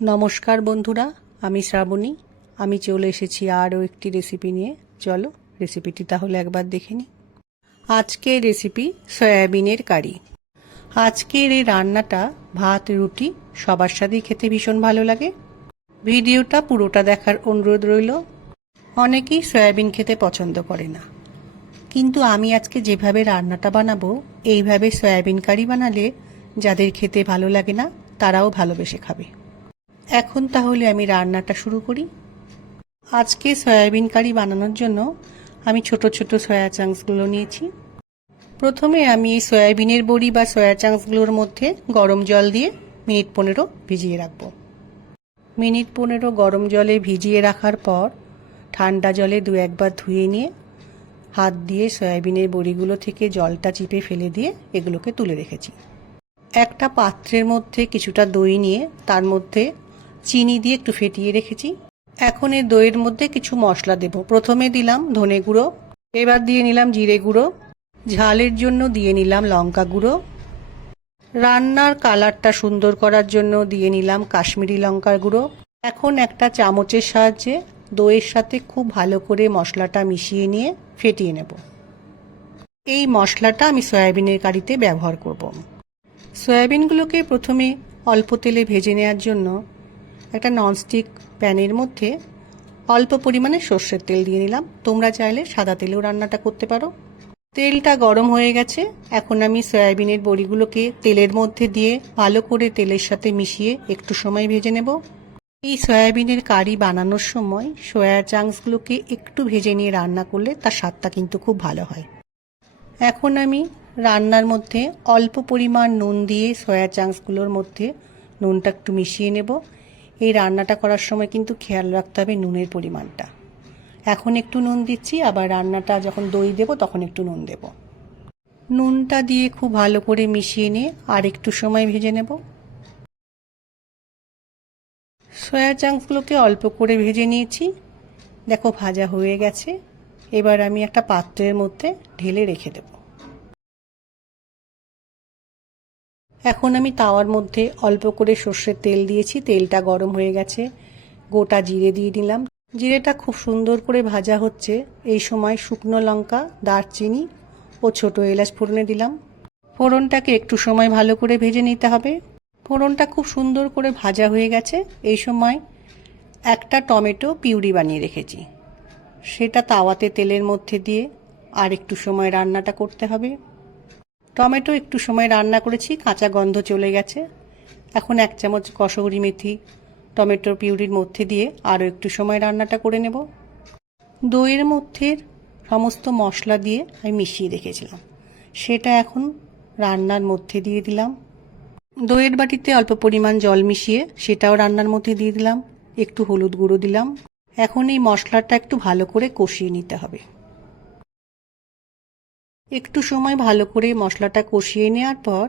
নমস্কার বন্ধুরা, আমি শ্রাবণী। আমি চলে এসেছি আরও একটি রেসিপি নিয়ে। চলো রেসিপিটি তাহলে একবার দেখে নিই। আজকের রেসিপি সয়াবিনের কারি। আজকের এই রান্নাটা ভাত রুটি সবার সাথেই খেতে ভীষণ ভালো লাগে। ভিডিওটা পুরোটা দেখার অনুরোধ রইল। অনেকেই সয়াবিন খেতে পছন্দ করে না, কিন্তু আমি আজকে যেভাবে রান্নাটা বানাবো এইভাবে সয়াবিন কারি বানালে যাদের খেতে ভালো লাগে না তারাও ভালোবেসে খাবে। এখন তাহলে আমি রান্নাটা শুরু করি। আজকে সয়াবিন কারি বানানোর জন্য আমি ছোট ছোট সয়া চাংসগুলো নিয়েছি। প্রথমে আমি এই সয়াবিনের বড়ি বা সয়া চাংসগুলোর মধ্যে গরম জল দিয়ে মিনিট 15 ভিজিয়ে রাখব। মিনিট 15 গরম জলে ভিজিয়ে রাখার পর ঠান্ডা জলে দু একবার ধুয়ে নিয়ে হাত দিয়ে সয়াবিনের বড়িগুলো থেকে জলটা চিপে ফেলে দিয়ে এগুলোকে তুলে রেখেছি। একটা পাত্রের মধ্যে কিছুটা দই নিয়ে তার মধ্যে চিনি দিয়ে একটু ফেটিয়ে রেখেছি। এখন এই দইয়ের মধ্যে কিছু মশলা দেব। প্রথমে দিলাম ধনে গুঁড়ো, এবার দিয়ে নিলাম জিরে গুঁড়ো, ঝালের জন্য দিয়ে নিলাম লঙ্কা গুঁড়ো, রান্নার কালারটা সুন্দর করার জন্য দিয়ে নিলাম কাশ্মীরি লঙ্কার গুঁড়ো। এখন একটা চামচের সাহায্যে দইয়ের সাথে খুব ভালো করে মশলাটা মিশিয়ে নিয়ে ফেটিয়ে নেব। এই মশলাটা আমি সয়াবিনের কারিতে ব্যবহার করব। সয়াবিনগুলোকে প্রথমে অল্প তেলে ভেজে নেওয়ার জন্য একটা ননস্টিক প্যানের মধ্যে অল্প পরিমাণে সর্ষের তেল দিয়ে নিলাম। তোমরা চাইলে সাদা তেলেও রান্নাটা করতে পারো। তেলটা গরম হয়ে গেছে। এখন আমি সয়াবিনের বড়িগুলোকে তেলের মধ্যে দিয়ে ভালো করে তেলের সাথে মিশিয়ে একটু সময় ভেজে নেব। এই সয়াবিনের কারি বানানোর সময় সয়া চাংসগুলোকে একটু ভেজে নিয়ে রান্না করলে তার স্বাদটা কিন্তু খুব ভালো হয়। এখন আমি রান্নার মধ্যে অল্প পরিমাণ নুন দিয়ে সয়া চাংসগুলোর মধ্যে নুনটা একটু মিশিয়ে নেব। এই রান্নাটা করার সময় কিন্তু খেয়াল রাখতে হবে নুনের পরিমাণটা। এখন একটু নুন দিচ্ছি, আবার রান্নাটা যখন দই দেব তখন একটু নুন দেব। নুনটা দিয়ে খুব ভালো করে মিশিয়ে নিয়ে আর একটু সময় ভেজে নেব। সয়া চাংসগুলোকে অল্প করে ভেজে নিয়েছি। দেখো ভাজা হয়ে গেছে। এবার আমি একটা পাত্রের মধ্যে ঢেলে রেখে দেব। এখন আমি তাওয়ার মধ্যে অল্প করে সর্ষের তেল দিয়েছি। তেলটা গরম হয়ে গেছে। গোটা জিরে দিয়ে দিলাম। জিরেটা খুব সুন্দর করে ভাজা হচ্ছে। এই সময় শুকনো লঙ্কা, দারচিনি ও ছোট এলাচ ফোড়নে দিলাম। ফোড়নটাকে একটু সময় ভালো করে ভেজে নিতে হবে। ফোড়নটা খুব সুন্দর করে ভাজা হয়ে গেছে। এই সময় একটা টমেটো পিউরি বানিয়ে রেখেছি, সেটা তাওয়াতে তেলের মধ্যে দিয়ে আর একটু সময় রান্নাটা করতে হবে। টমেটো একটু সময় রান্না করেছি, কাঁচা গন্ধ চলে গেছে। এখন 1 চামচ কসুরি মেথি টমেটোর পিউরির মধ্যে দিয়ে আরও একটু সময় রান্নাটা করে নেব। দইয়ের মধ্যে সমস্ত মশলা দিয়ে আমি মিশিয়ে রেখেছিলাম, সেটা এখন রান্নার মধ্যে দিয়ে দিলাম। দইয়ের বাটিতে অল্প পরিমাণ জল মিশিয়ে সেটাও রান্নার মধ্যে দিয়ে দিলাম। একটু হলুদ গুঁড়ো দিলাম। এখন এই মশলাটা একটু ভালো করে কষিয়ে নিতে হবে। একটু সময় ভালো করে মশলাটা কষিয়ে নেওয়ার পর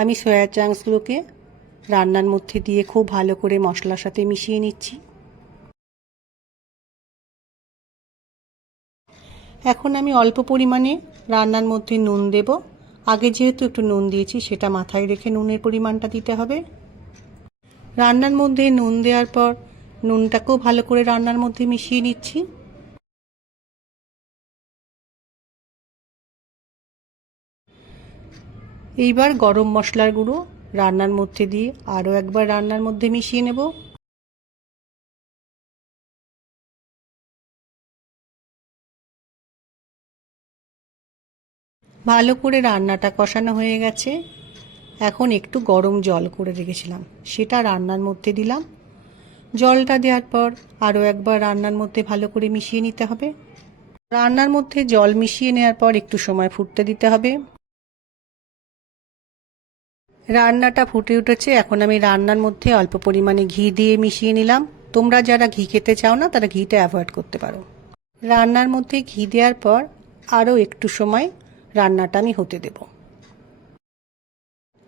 আমি সয়া চাংসগুলোকে রান্নার মধ্যে দিয়ে খুব ভালো করে মশলার সাথে মিশিয়ে নিচ্ছি। এখন আমি অল্প পরিমাণে রান্নার মধ্যে নুন দেব। আগে যেহেতু একটু নুন দিয়েছি সেটা মাথায় রেখে নুনের পরিমাণটা দিতে হবে। রান্নার মধ্যে নুন দেওয়ার পর নুনটাকেও ভালো করে রান্নার মধ্যে মিশিয়ে নিচ্ছি। এইবার গরম মশলার গুঁড়ো রান্নার মধ্যে দিয়ে আরও একবার রান্নার মধ্যে মিশিয়ে নেব। ভালো করে রান্নাটা কষানো হয়ে গেছে। এখন একটু গরম জল করে রেখেছিলাম সেটা রান্নার মধ্যে দিলাম। জলটা দেওয়ার পর আরও একবার রান্নার মধ্যে ভালো করে মিশিয়ে নিতে হবে। রান্নার মধ্যে জল মিশিয়ে নেওয়ার পর একটু সময় ফুটতে দিতে হবে। রান্নাটা ফুটে উঠেছে। এখন আমি রান্নার মধ্যে অল্প পরিমাণে ঘি দিয়ে মিশিয়ে নিলাম। তোমরা যারা ঘি খেতে চাও না তারা ঘিটা অ্যাভয়েড করতে পারো। রান্নার মধ্যে ঘি দেওয়ার পর আরও একটু সময় রান্নাটা আমি হতে দেব।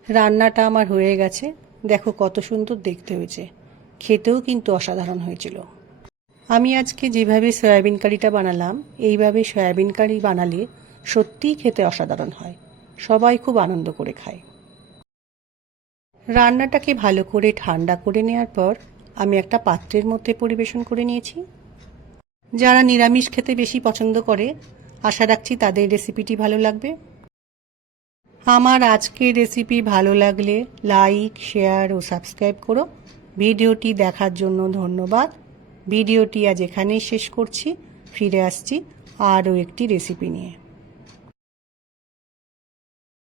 রান্নাটা আমার হয়ে গেছে। দেখো কত সুন্দর দেখতে হয়েছে, খেতেও কিন্তু অসাধারণ হয়েছিল। আমি আজকে যেভাবে সয়াবিন কারিটা বানালাম এইভাবে সয়াবিন কারি বানালে সত্যিই খেতে অসাধারণ হয়। সবাই খুব আনন্দ করে খায়। রান্নাটাকে ভালো করে ঠান্ডা করে নেওয়ার পর আমি একটা পাত্রের মধ্যে পরিবেশন করে নিয়েছি। যারা নিরামিষ খেতে বেশি পছন্দ করে, আশা রাখছি তাদের রেসিপিটি ভালো লাগবে। আমার আজকের রেসিপি ভালো লাগলে লাইক, শেয়ার ও সাবস্ক্রাইব করো। ভিডিওটি দেখার জন্য ধন্যবাদ। ভিডিওটি আজ এখানেই শেষ করছি। ফিরে আসছি আরও একটি রেসিপি নিয়ে।